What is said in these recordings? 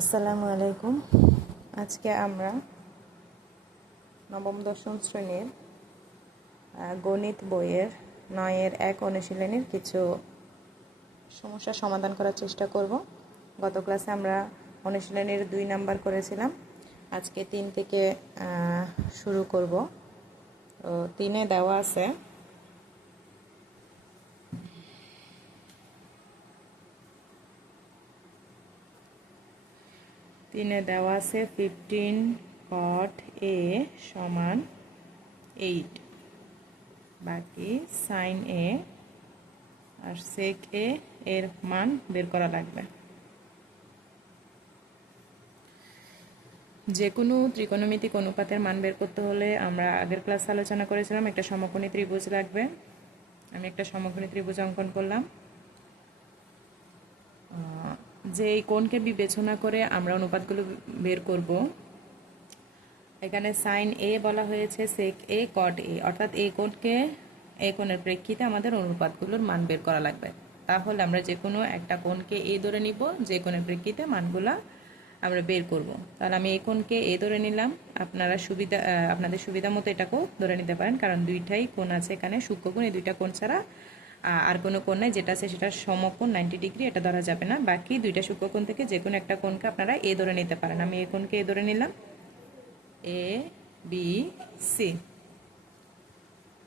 আসসালামু আলাইকুম। আজকে আমরা নবম দশম শ্রেণীর গণিত বইয়ের ৯-১ অনুশীলনীর কিছু সমস্যার সমাধান করার চেষ্টা করব। গত ক্লাসে আমরা অনুশীলনীর ২ নাম্বার করেছিলাম, আজকে ৩ থেকে শুরু করব। তো ৩-এ দেওয়া আছে তিনে দেওয়া আছে 15 cot a সমান 8, বাকি sin a R sec a এর মান বের করা লাগবে। যে কোনো ত্রিকোণমিতিক অনুপাতের মান বের করতে হলে আমরা আগের ক্লাসে আলোচনা করেছিলাম একটা সমকোণী ত্রিভুজ লাগবে। আমি একটা সমকোণী ত্রিভুজ অঙ্কন করলাম। যে এই কোণকে বিবেচনা করে আমরা অনুপাতগুলো বের করব, এখানে sin a বলা হয়েছে sec a cot a, অর্থাৎ এই কোণের প্রেক্ষিতে আমাদের অনুপাতগুলোর মান বের করা লাগবে। তাহলে আমরা যে কোনো একটা কোণকে a ধরে নিব, যে কোণের প্রেক্ষিতে মানগুলা আমরা বের করব। তাহলে আমি এই কোণকে a ধরে নিলাম, আপনাদের সুবিধা মতো এটাকেও ধরে নিতে পারেন, কারণ দুইটাই কোণ আছে এখানে, সূক্ষ্মকোণ। এই দুইটা কোণ ছাড়া আর কোনো কোণ নাই, যেটা আছে সেটা সমকোণ 90 ডিগ্রি, এটা ধরা যাবে না। বাকি দুইটা সূক্ষ্মকোণ থেকে যে কোনো একটা কোণকে আপনারা a ধরে নিতে পারেন। আমি এই কোণকে a ধরে নিলাম, এ বি সি।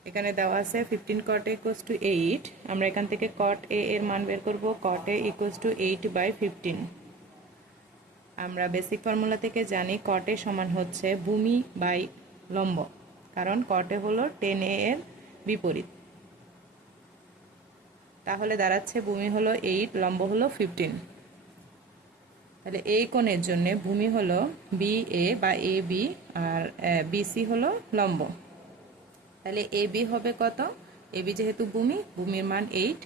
এখানে দেওয়া আছে 15 cot a equals to 8। আমরা এখান থেকে cot a এর মান বের করব। cot a equals to 8/15। আমরা বেসিক ফর্মুলা থেকে জানি cot a সমান হচ্ছে ভূমি বাই লম্ব, কারণ cot a হলো tan a এর বিপরীত। তাহলে দাঁড়াচ্ছে ভূমি হলো 8, লম্ব হলো 15। তাহলে এই কোণের জন্য ভূমি হলো বি এ বা এ বি, আর বিসি হলো লম্ব। তাহলে এ বি হবে কত? এ বি যেহেতু ভূমি, ভূমির মান 8,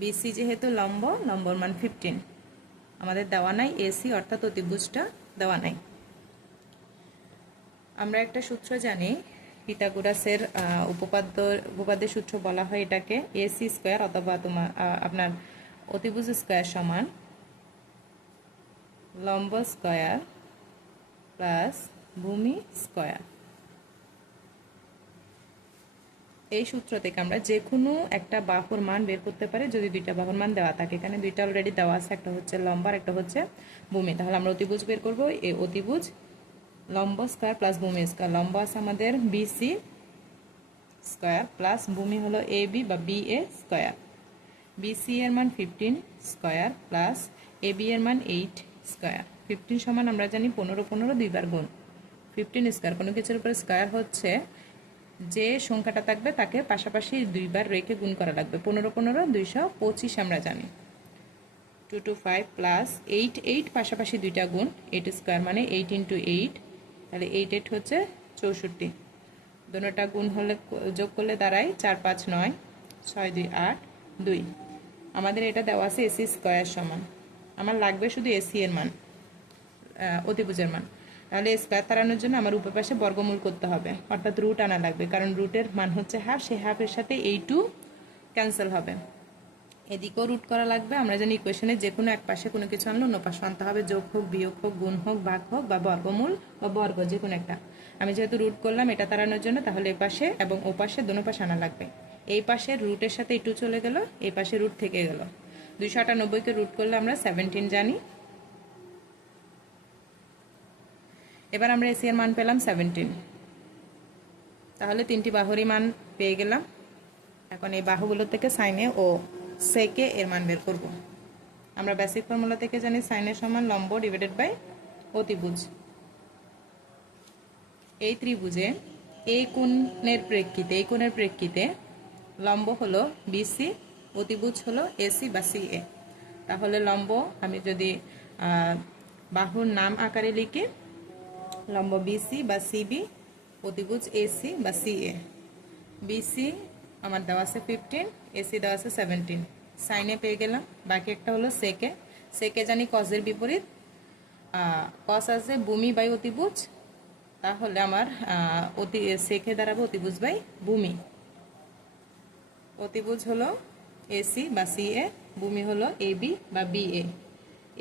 বিসি যেহেতু লম্ব, লম্বর মান 15। আমাদের দেওয়া নাই এসি অর্থাৎ অতিভুজটা দেওয়া নাই। আমরা একটা সূত্র জানি, পিথাগোরাসের উপপাদ্যের সূত্র বলা হয় এটাকে, এসি স্কোয়ার অথবা আপনার অতিভুজ স্কোয়ার সমান লম্ব স্কয়ার প্লাস ভূমি স্কয়ার। এই সূত্র থেকে আমরা যে কোনো একটা বাহুর মান বের করতে পারি যদি দুইটা বাহুর মান দেওয়া থাকে। এখানে দুইটা অলরেডি দেওয়া আছে, একটা হচ্ছে লম্ব আর একটা হচ্ছে ভূমি। তাহলে আমরা অতিভুজ বের করব। এই অতিভুজ লম্ব স্কয়ার প্লাস ভূমি স্কয়ার। লম্ব আছে আমাদের বিসি স্কয়ার প্লাস ভূমি হলো এ বি বা বি এ স্কয়ার। বিসি এর মান 15 স্কয়ার প্লাস এ বি এর মান 8 স্কয়ার। 15 সমান আমরা জানি 15 দুইবার গুণ। 15 স্কয়ার, কোনো কিছুর উপরে স্কয়ার হচ্ছে যে সংখ্যাটা থাকবে তাকে পাশাপাশি দুইবার রেখে গুণ করা লাগবে। 15 225 আমরা জানি। 225 প্লাস 8 পাশাপাশি দুইটা গুণ, 8 স্কয়ার মানে 8 × 8, তাহলে 8 হচ্ছে 64। দুটোটা গুণ হলে যোগ করলে দাঁড়ায় 4 5 9, 6 2 8 2। আমাদের এটা দেওয়া আছে এসি স্কয়ার সমান, আমার লাগবে শুধু এসি এর মান, অতিভুজের মান। তাহলে স্কয়ার তাড়ানোর জন্য আমার উপর পাশে বর্গমূল করতে হবে, অর্থাৎ রুট আনা লাগবে, কারণ রুটের মান হচ্ছে হাফ, সেই হাফের সাথে এই 2 ক্যান্সেল হবে। এদিকেও রুট করা লাগবে। আমরা জানি ইকুয়েশনের যে কোনো এক পাশে কোনো কিছু আনলে অন্য পাশে আনতে হবে, যোগ হোক, বিয়োগ হোক, গুণ হোক, ভাগ হোক, বা বর্গমূল বা বর্গ, যে কোনো একটা। আমি যেহেতু রুট করলাম এটা তাড়ানোর জন্য, তাহলে এই পাশে এবং ও পাশে দোনো পাশে আনা লাগবে। এই পাশের রুটের সাথে এই 2 চলে গেল, এই পাশে রুট থেকে গেল। 298কে রুট করলে আমরা 17 জানি। এবার আমরা এসি এর মান পেলাম 17। তাহলে তিনটি বাহুরই মান পেয়ে গেলাম। এখন এই বাহুগুলো থেকে সাইনে ও সেকে এর মান বের করব। আমরা বেসিক ফর্মুলা থেকে জানি সাইনের সমান লম্ব ডিভাইডেড বাই অতিভুজ। এই ত্রিভুজে এই কোণের প্রেক্ষিতে লম্ব হলো বিসি, অতিভুজ হলো এসি বা সিএ। তাহলে লম্ব আমি যদি বাহুর নাম আকারে লিখি, লম্ব বিসি বা সিবি, অতিভুজ এসি বা সিএ। বিসি আমার দেওয়া আছে 15, এসি দেওয়া আছে 17, সাইনে পেয়ে গেলাম। বাকি একটা হলো সেকে। সেকে জানি কজের বিপরীত, কস আছে ভূমি বাই অতিভুজ, তাহলে আমার সেকে দাঁড়াবে অতিভুজ বাই ভূমি। অতিভুজ হলো এসি বা সিএ, ভূমি হলো এবি বা বিএ।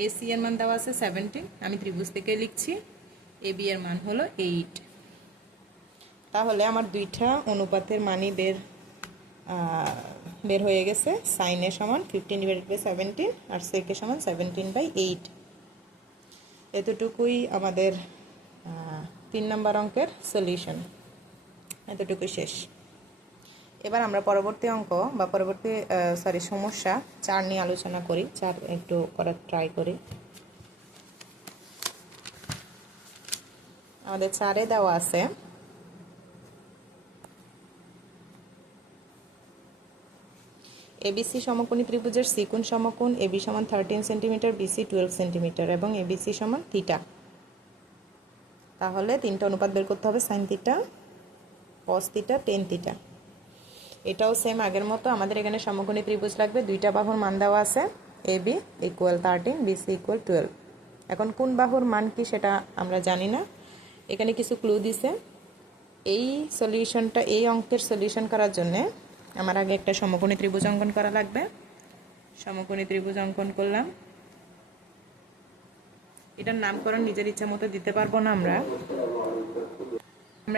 এসি এর মান দেওয়া আছে 17, আমি ত্রিভুজ থেকে লিখছি, এবি এর মান হলো 8। তাহলে আমার দুইটা অনুপাতের মানই বের হয়ে গেছে। সাইন এ সমান 15/17 আর সেক এ সমান 17/8। এতটুকুই আমাদের 3 নম্বর অঙ্কের সলিউশন, এতটুকুই শেষ। এবার আমরা পরবর্তী অঙ্ক বা পরবর্তী সমস্যা 4 নিয়ে আলোচনা করি। 4 একটু করার ট্রাই করি। আমাদের 4-এ দেওয়া আছে এবিসি সমকোণী ত্রিভুজের সি কোণ সমকোণ এবি সমান 13 সেন্টিমিটার, বিসি 12 সেন্টিমিটার এবং এবিসি সমান থিটা। তাহলে তিনটা অনুপাত বের করতে হবে, sine theta, cos theta, tan theta. এটাও সেম আগের মতো, আমাদের এখানে সমকোণী ত্রিভুজ লাগবে। দুইটা বাহুর মান দেওয়া আছে, এবি ইকুয়াল 13, বিসি ইকুয়াল 12। এখন কোন বাহুর মান কি সেটা আমরা জানি না, এখানে কিছু ক্লু দিছে। এই সলিউশনটা, এই অঙ্কের সলিউশন করার জন্যে আমার আগে একটা সমকোণী ত্রিভুজ অঙ্কন করা লাগবে। সমকোণী ত্রিভুজ অঙ্কন করলাম। এটার নামকরণ নিজের ইচ্ছা মতো দিতে পারবো না। আমরা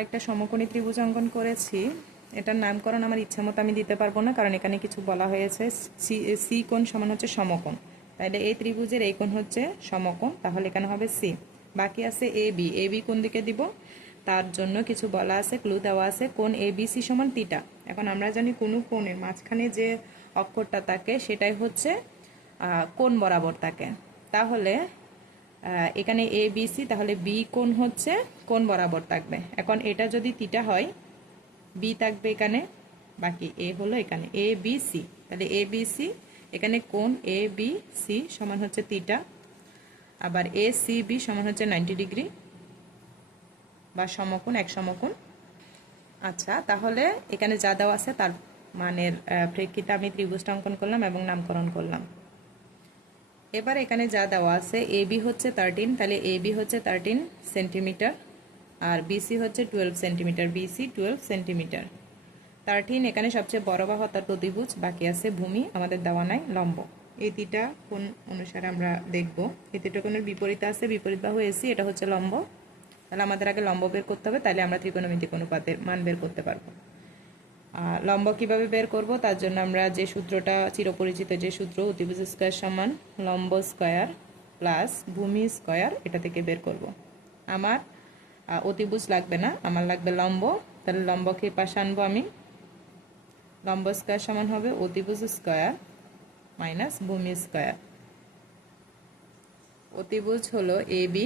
একটা সমকোণী ত্রিভুজ অঙ্কন করেছি, এটার নামকরণ আমার ইচ্ছা মতো আমি দিতে পারবো না, কারণ এখানে কিছু বলা হয়েছে। সি কোণ সমান হচ্ছে সমকোণ, তাহলে এই ত্রিভুজের এই কোণ হচ্ছে সমকোণ, তাহলে এখানে হবে সি। বাকি আছে এবি, এবি কোন দিকে দিব তার জন্য কিছু বলা আছে, ক্লু দেওয়া আছে। কোণ এবিসি সমান থিটা। এখন আমরা জানি কোনো কোণের মাঝখানে যে অক্ষরটা থাকে সেটাই হচ্ছে কোণ বরাবর থাকে। তাহলে এখানে এ বি সি, তাহলে বি কোণ হচ্ছে কোণ বরাবর থাকবে। এখন এটা যদি থিটা হয়, বি থাকবে এখানে, বাকি এ হলো এখানে এ বি সি। তাহলে এ বি সি, এখানে কোণ এ বি সি সমান হচ্ছে থিটা, আবার এ সি বি সমান হচ্ছে 90 ডিগ্রি বা সমকোণ, এক সমকোণ। আচ্ছা, তাহলে এখানে যা দেওয়া আছে তার মানের প্রেক্ষিতে আমি ত্রিভুজটা অঙ্কন করলাম এবং নামকরণ করলাম। এবার এখানে যা দেওয়া আছে, এবি হচ্ছে 13, তাহলে এবি হচ্ছে 13 সেন্টিমিটার আর বিসি হচ্ছে 12 সেন্টিমিটার, বিসি 12 সেন্টিমিটার। 13 এখানে সবচেয়ে বড় বাহু অর্থাৎ প্রতিভুজ, বাকি আছে ভূমি, আমাদের দেওয়া নাই লম্ব। এই তিটা কোণ অনুসারে আমরা দেখব। এই তিটা কোণের বিপরীতে আছে, বিপরীত বাহু এসি, এটা হচ্ছে লম্ব। তাহলে আমাদের আগে লম্ব বের করতে হবে, তাহলে আমরা ত্রিকোণমিতিক অনুপাতের মান বের করতে পারবো। লম্ব কিভাবে বের করব, তার জন্য আমরা যে সূত্রটা চিরপরিচিত, যে সূত্র অতিভুজ স্কয়ার সমান লম্ব স্কয়ার প্লাস ভূমি স্কয়ার, এটা থেকে বের করব। আমার অতিভুজ লাগবে না, আমার লাগবে লম্ব। তাহলে লম্বকে পাশে আনবো আমি। লম্ব স্কয়ার সমান হবে অতিভুজ স্কয়ার মাইনাস ভূমি স্কয়ার। অতিভুজ হলো এবি,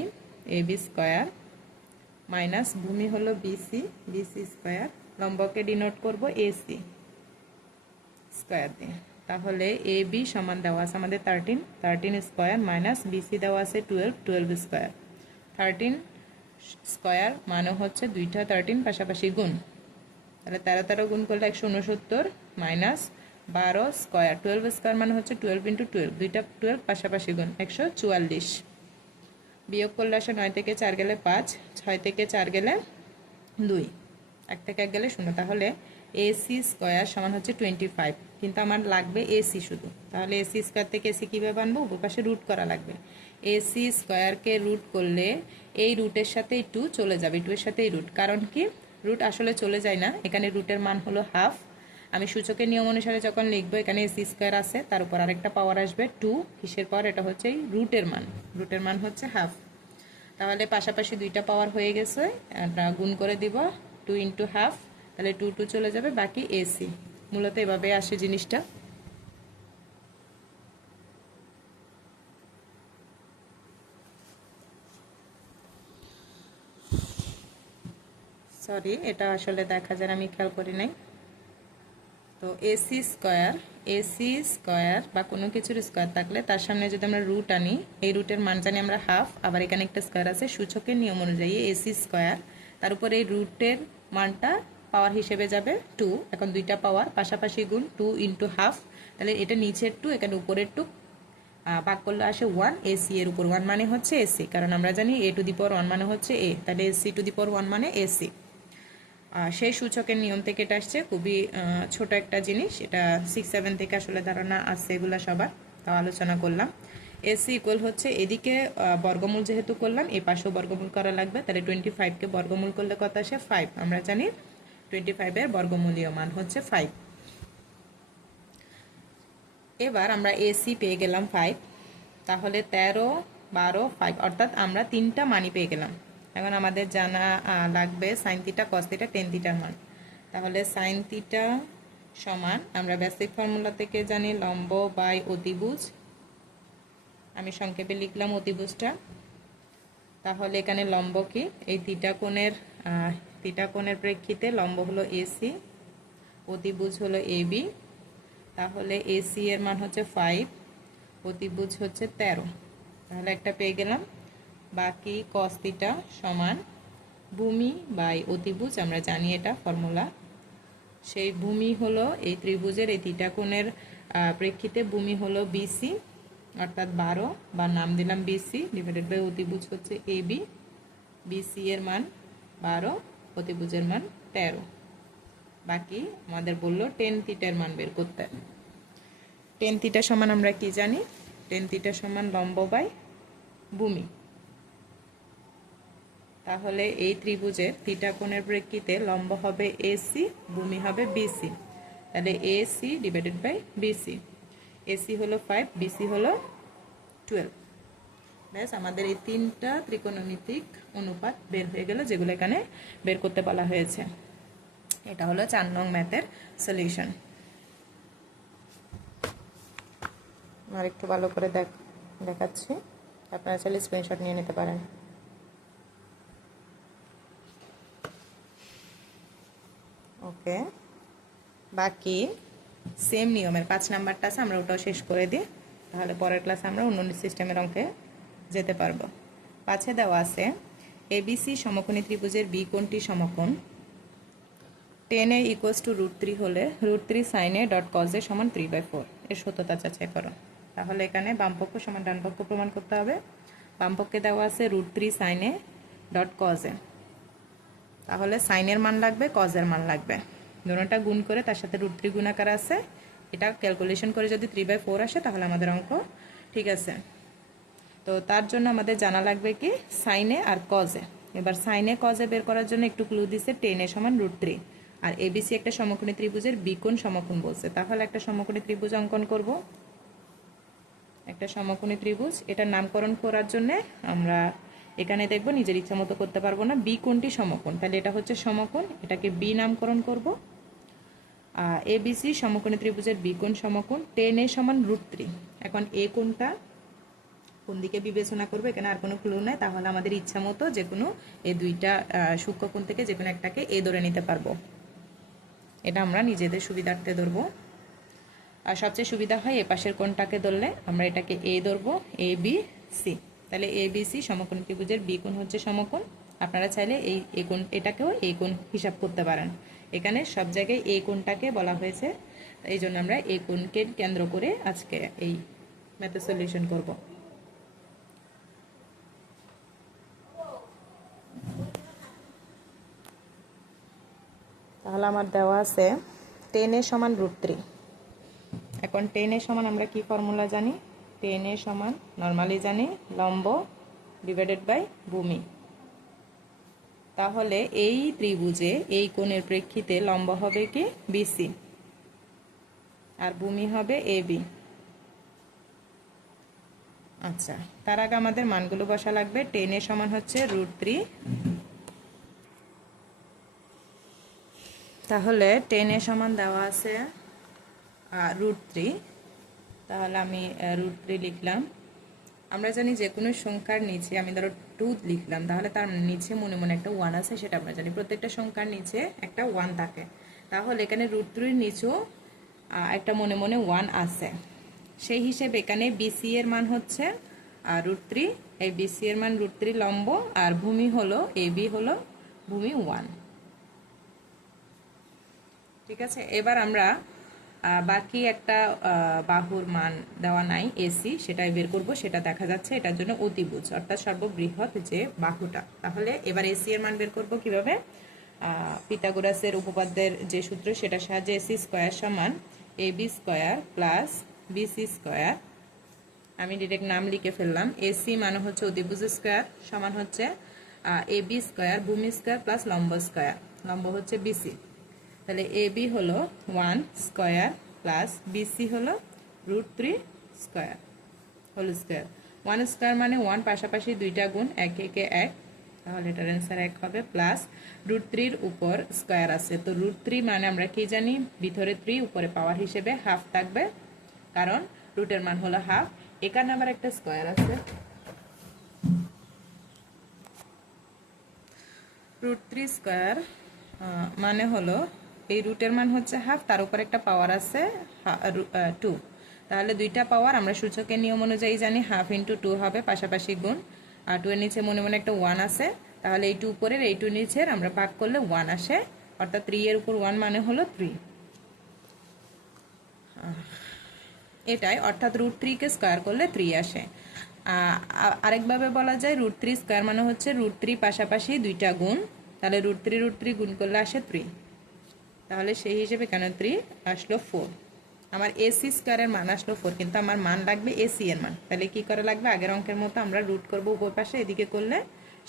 এবি স্কয়ার মাইনাস ভূমি হলো বিসি, বিসি স্কয়ার। লম্বকে ডিনোট করব এসি স্কয়ার দিয়ে। তাহলে এ বি সমান দেওয়া আছে আমাদের 13, 13 স্কয়ার মাইনাস বিসি দেওয়া আছে 12, 12 স্কয়ার। 13 স্কয়ার মানে হচ্ছে দুইটা 13 পাশাপাশি গুণ, তাহলে 13 13 গুণ করলে 169 মাইনাস 12 স্কয়ার, 12 স্কয়ার মানে হচ্ছে 12 × 12, দুইটা 12 পাশাপাশি গুণ 144। বিয়োগ করলে আসে 9 থেকে 4 গেলে 5, 6 থেকে 4 গেলে 2, 1 থেকে 1 গেলে 0। তাহলে এসি স্কয়ার সমান হচ্ছে 25, কিন্তু আমার লাগবে এসি শুধু। তাহলে এসি স্কয়ার থেকে এসি কীভাবে আনবো, উপর পাশে রুট করা লাগবে। এসি স্কয়ারকে রুট করলে এই রুটের সাথে এই 2 চলে যাবে, 2 এর সাথে এই রুট। কারণ কি, রুট আসলে চলে যায় না, এখানে রুটের মান হলো হাফ। আমি সূচকের নিয়ম অনুসারে যখন লিখবো, এখানে এসি স্কয়ার আছে, তার উপর আরেকটা পাওয়ার আসবে 2, কিসের পাওয়ার, এটা হচ্ছে এই রুটের মান, রুটের মান হচ্ছে হাফ। তাহলে পাশাপাশি দুইটা পাওয়ার হয়ে গেছে, গুণ করে দিব 2 × হাফ, তাহলে 2 2 চলে যাবে, বাকি এসি। মূলত এভাবে আসে জিনিসটা। সরি, এটা আসলে দেখা যায় আমি খেয়াল করি নাই। তো এসি স্কয়ার বা কোনো কিছুর স্কয়ার থাকলে তার সামনে যদি আমরা রুট আনি, এই রুটের মান জানি আমরা হাফ, আবার এখানে একটা স্কয়ার আছে, সূচকের নিয়ম অনুযায়ী এসি স্কয়ার, তার উপর এই রুটের মানটা পাওয়ার হিসেবে যাবে 2। এখন দুইটা পাওয়ার পাশাপাশি গুণ 2 × হাফ, তাহলে এটা নিচের 2, এখানে উপরের 2 ভাগ করলে আসে 1। এসি এর উপর 1 মানে হচ্ছে এসি, কারণ আমরা জানি a⁴ মানে হচ্ছে এ, তাহলে c⁴ মানে এসি। সেই সূচকের নিয়ম থেকে এটা আসছে, খুবই ছোট একটা জিনিস, এটা 6 7 থেকে আসলে ধারণা আছে এগুলো সবার, তাও আলোচনা করলাম। এসি ইকুয়াল হচ্ছে এদিকে বর্গমূল যেহেতু করলাম এই পাশেও বর্গমূল করা লাগবে, তাহলে 25কে বর্গমূল করলে কত আসে 5। আমরা জানি 25-এর বর্গমূলীয় মান হচ্ছে 5। এবার আমরা এসি পেয়ে গেলাম 5, তাহলে 13, 12, 5 অর্থাৎ আমরা 3টা মানই পেয়ে গেলাম। এখন আমাদের জানা লাগবে sine theta, cos theta, ten থিটার মান। তাহলে সাইন থিটা সমান আমরা বেসিক ফর্মুলা থেকে জানি লম্ব বাই অতিভুজ, আমি সংক্ষেপে লিখলাম অতিভুজটা। তাহলে এখানে লম্ব কি, এই থিটা কোণের প্রেক্ষিতে লম্ব হলো এসি, অতিভুজ হলো এবি। তাহলে এসি এর মান হচ্ছে 5, অতিভুজ হচ্ছে 13, তাহলে একটা পেয়ে গেলাম। বাকি কস থিটা সমান ভূমি বাই অতিভুজ, আমরা জানি এটা ফর্মুলা। সেই ভূমি হলো এই ত্রিভুজের এই থিটা কোণের প্রেক্ষিতে ভূমি হলো বিসি অর্থাৎ 12, বা নাম দিলাম বিসি, ডিভাইডেড বাই অতিভুজ হচ্ছে এবি। বিসি এর মান 12, অতিভুজের মান 13। বাকি আমাদের বললো টেন থিটার মান বের করতে। টেন থিটা সমান আমরা কি জানি, টেন থিটা সমান লম্ব বাই ভূমি। তাহলে এই ত্রিভুজের থিটা কোণের প্রেক্ষিতে লম্ব হবে এসি, ভূমি হবে বিসি, তাহলে AC divided by BC. AC হলো 5, বিসি হলো 12। ব্যাস আমাদের এই 3টা ত্রিকোণমিতিক অনুপাত বের হয়ে গেল, যেগুলো এখানে বের করতে বলা হয়েছে। এটা হলো 4 নং ম্যাথের সলিউশন। আর একটু ভালো করে দেখাচ্ছি, আপনারা চাইলে স্ক্রিনশট নিয়ে নিতে পারেন। ওকে, বাকি সেম নিয়মের 5 নাম্বারটা আছে, আমরা ওটাও শেষ করে দিই, তাহলে পরের ক্লাসে আমরা অন্য সিস্টেমের অঙ্কে যেতে পারবো। 5-এ দেওয়া আছে এবিসি সমকোণী ত্রিভুজের বি কোণটি সমকোণ, 10a ইকুয়ালস টু √3 হলে √3 sin a dot cos a সমান 3/4, এর সত্যতা যাচাই করো। তাহলে এখানে বামপক্ষ সমান ডানপক্ষ প্রমাণ করতে হবে। বামপক্ষে দেওয়া আছে √3 sin a dot cos a, তাহলে সাইনের মান লাগবে, কজের মান লাগবে, দুটোটা গুণ করে তার সাথে √3 গুণাকার আছে, এটা ক্যালকুলেশন করে যদি 3/4 আসে তাহলে আমাদের অঙ্ক ঠিক আছে। তো তার জন্য আমাদের জানা লাগবে কি সাইনে আর কজে। এবার সাইনে কজে বের করার জন্য একটু ক্লু দিছে, 10a সমান √3, আর এবিসি একটা সমকোণী ত্রিভুজের বিকোণ সমকোণ বলছে। তাহলে একটা সমকোণী ত্রিভুজ অঙ্কন করব, একটা সমকোণী ত্রিভুজ। এটার নামকরণ করার জন্য আমরা এখানে দেখব নিজের ইচ্ছা মতো করতে পারবো না, বি কোণটি সমকোণ, তাহলে এটা হচ্ছে সমকোণ, এটাকে বি নামকরণ করব। এবিসি সমকোণী ত্রিভুজের বিকোণ সমকোণ, 10a সমান √3। এখন এ কোণটা কোন দিকে বিবেচনা করবো, এখানে আর কোনো ক্লু নাই, তাহলে আমাদের ইচ্ছা মতো যে কোনো এই দুইটা সূক্ষ্মকোণ থেকে যে কোনো একটাকে এ ধরে নিতে পারবো, এটা আমরা নিজেদের সুবিধার্থে ধরবো। আর সবচেয়ে সুবিধা হয় এ পাশের কোণটাকে ধরলে, আমরা এটাকে এ ধরবো, এ বি সি। তাহলে এ বি সি সমকোণ ত্রিভুজের বি কোণ হচ্ছে সমকোণ, আপনারা চাইলে এই কোণ এটাকেও এই কোণ হিসাব করতে পারেন। এখানে সব জায়গায় এই কোণটাকে বলা হয়েছে, এই জন্য আমরা এই কোণকে কেন্দ্র করে আজকে এই ম্যাথের সলিউশন করব। তাহলে আমার দেওয়া আছে 10a সমান √3। এখন 10a সমান আমরা কি ফর্মুলা জানি, 10a সমান নর্মালি জানি লম্ব ডিভাইডেড বাই ভূমি। তাহলে এই ত্রিভুজে এই কোণের প্রেক্ষিতে লম্ব হবে কি বিসি, আর ভূমি হবে এবি। আচ্ছা, তার আগে আমাদের মানগুলো বসা লাগবে। 10a সমান হচ্ছে √3, তাহলে 10a সমান দেওয়া আছে √3, তাহলে আমি √3 লিখলাম। আমরা জানি যে কোনো সংখ্যার নিচে, আমি ধরো 2 লিখলাম, তাহলে তার নিচে মনে মনে একটা 1 আছে, সেটা আমরা জানি, প্রত্যেকটা সংখ্যার নিচে একটা 1 থাকে। তাহলে এখানে √3 নিচেও একটা মনে মনে 1 আছে, সেই হিসেবে এখানে বিসি এর মান হচ্ছে √3, এই বিসি এর মান √3 লম্ব, আর ভূমি হলো এবি, হলো ভূমি 1। ঠিক আছে, এবার আমরা বাকি একটা বাহুর মান দেওয়া নাই এসি, সেটাই বের করব, সেটা দেখা যাচ্ছে এটার জন্য অতিভুজ অর্থাৎ সর্ববৃহৎ যে বাহুটা। তাহলে এবার এসি এর মান বের করব কিভাবে, পিথাগোরাসের উপপাদ্যের যে সূত্র সেটার সাহায্যে এসি স্কয়ার সমান AB square plus BC square আমি ডিরেক্ট নাম লিখে ফেললাম। এসি মানে হচ্ছে অতিভুজ স্কয়ার সমান হচ্ছে এবি স্কয়ার ভূমি স্কয়ার প্লাস লম্ব স্কয়ার, লম্ব হচ্ছে বিসি। তাহলে এবি হলো 1 স্কয়ার প্লাস বিসি হলো √3 স্কয়ার হোল স্কয়ার। 1 স্কয়ার মানে 1 পাশাপাশি দুইটা গুণ, 1 একে 1, তাহলে এটার অ্যান্সার 1 হবে। প্লাস √3 উপর স্কয়ার আছে, তো √3 মানে আমরা কি জানি ভিতরে 3 উপরে পাওয়ার হিসেবে হাফ থাকবে, কারণ রুটের মান হলো হাফ। এখানে আবার একটা স্কয়ার আছে, √3 স্কয়ার মানে হলো এই রুটের মান হচ্ছে হাফ, তার উপর একটা পাওয়ার আছে 2, তাহলে দুইটা পাওয়ার আমরা সূচকের নিয়ম অনুযায়ী জানি হাফ ইন্টু 2 হবে পাশাপাশি গুণ, আর 2 এর নিচে মনে মনে একটা 1 আছে, তাহলে এই 2 উপরের এই 2 নিচের আমরা ভাগ করলে 1 আসে, অর্থাৎ 3 এর উপর 1 মানে হলো 3, এটাই, অর্থাৎ √3 কে স্কয়ার করলে 3 আসে। আরেকভাবে বলা যায় √3 স্কয়ার মানে হচ্ছে √3 পাশাপাশি দুইটা গুণ, তাহলে √3 গুণ করলে আসে 3, তাহলে সেই হিসেবে কেন 3 আসলো 4। আমার এসি স্কয়ারের মান আসলো 4, কিন্তু আমার মান লাগবে এসি এর মান, তাহলে কি করা লাগবে আগের অঙ্কের মতো আমরা রুট করব উপর পাশে, এদিকে করলে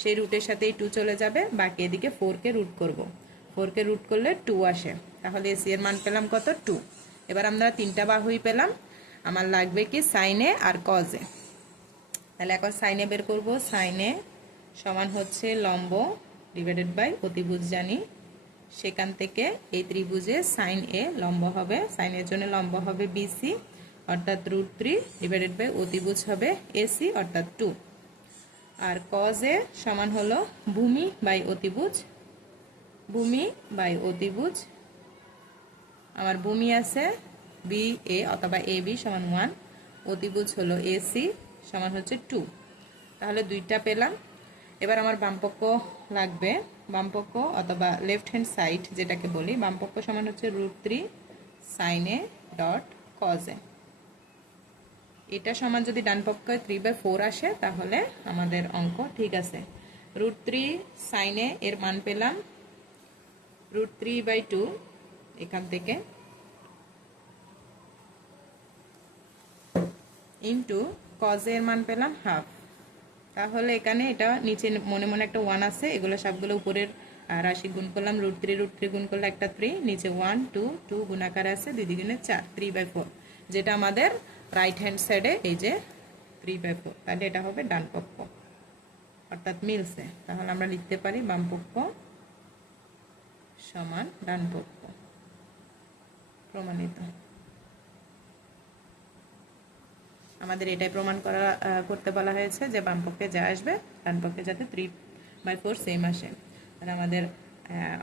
সেই রুটের সাথে এই 2 চলে যাবে, বাকি এদিকে 4 কে রুট করব, 4 কে রুট করলে 2 আসে, তাহলে এসি এর মান পেলাম কত 2। এবার আমরা তিনটা বাহুই পেলাম, আমার লাগবে কি সাইনে আর কজে। তাহলে এখন সাইনে বের করব, সাইনে সমান হচ্ছে লম্ব ডিভাইডেড বাই অতিভুজ জানি, সেখান থেকে এই ত্রিভুজে সাইন এ লম্ব হবে, সাইনের জন্য লম্ব হবে বিসি অর্থাৎ √3 ডিভাইডেড বাই অতিভুজ হবে এসি অর্থাৎ 2, আর কজ এ সমান হলো ভূমি বাই অতিভুজ, ভূমি বাই অতিভুজ, আমার ভূমি আছে বি এ অথবা এ বি সমান 1, অতিভুজ হলো এসি সমান হচ্ছে 2, তাহলে দুইটা পেলাম। এবার আমার বামপক্ষ লাগবে, বামপক্ষ অথবা লেফট হ্যান্ড সাইড যেটাকে বলি, বামপক্ষ সমান হচ্ছে √3 sine A dot cos A, এটা সমান যদি ডান পক্ষে 3/4 আসে তাহলে আমাদের অঙ্ক ঠিক আছে। √3 সাইন এ এর মান পেলাম √3/2, এখান থেকে ইন্টু কজ এর মান পেলাম হাফ, তাহলে এখানে এটা নিচে মনে মনে একটা 1 আছে, এগুলো সবগুলো উপরের রাশি গুণ করলাম, √3 গুণ করলে একটা 3, নিচে 1 2 2 গুণাকার আছে, 2 দ্বিগুণে 4, 3/4, যেটা আমাদের রাইট হ্যান্ড সাইডে এই যে 3/4, তাহলে এটা হবে ডান পক্ষ অর্থাৎ মিলছে, তাহলে আমরা লিখতে পারি বাম পক্ষ সমান ডান পক্ষ, প্রমাণিত। আমাদের এটাই প্রমাণ করতে বলা হয়েছে যে বাম পক্ষে যা আসবে ডান পক্ষে যাতে 3/4 সেম আসে। তাহলে আমাদের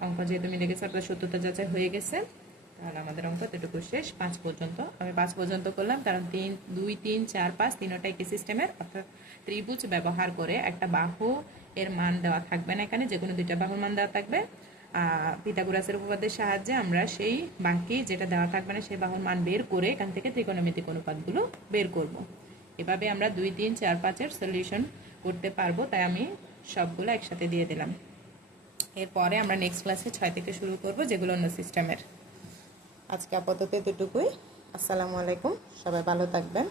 অঙ্ক যেহেতু মিলে গেছে অর্থাৎ সত্যতা যাচাই হয়ে গেছে, তাহলে আমাদের অঙ্ক এটুকু শেষ। 5 পর্যন্ত আমি 5 পর্যন্ত করলাম, কারণ 2 3 4 5 তিনটাই কি সিস্টেমের, অর্থাৎ ত্রিভুজ ব্যবহার করে একটা বাহু এর মান দেওয়া থাকবে না, এখানে যে কোনো দুইটা বাহুর মান দেওয়া থাকবে, পিথাগোরাসের উপপাদ্যের সাহায্যে আমরা সেই বাকি যেটা দেওয়া থাকবে না সেই বাহুর মান বের করে এখান থেকে ত্রিকোণমিতিক অনুপাতগুলো বের করব। এভাবে আমরা 2 3 4 5 এর সলিউশন করতে পারবো, তাই আমি সবগুলো একসাথে দিয়ে দিলাম। এরপরে আমরা নেক্সট ক্লাসে 6 থেকে শুরু করব, যেগুলো অন্য সিস্টেমের। আজকে আপাতত এতটুকুই। আসসালামু আলাইকুম, সবাই ভালো থাকবেন।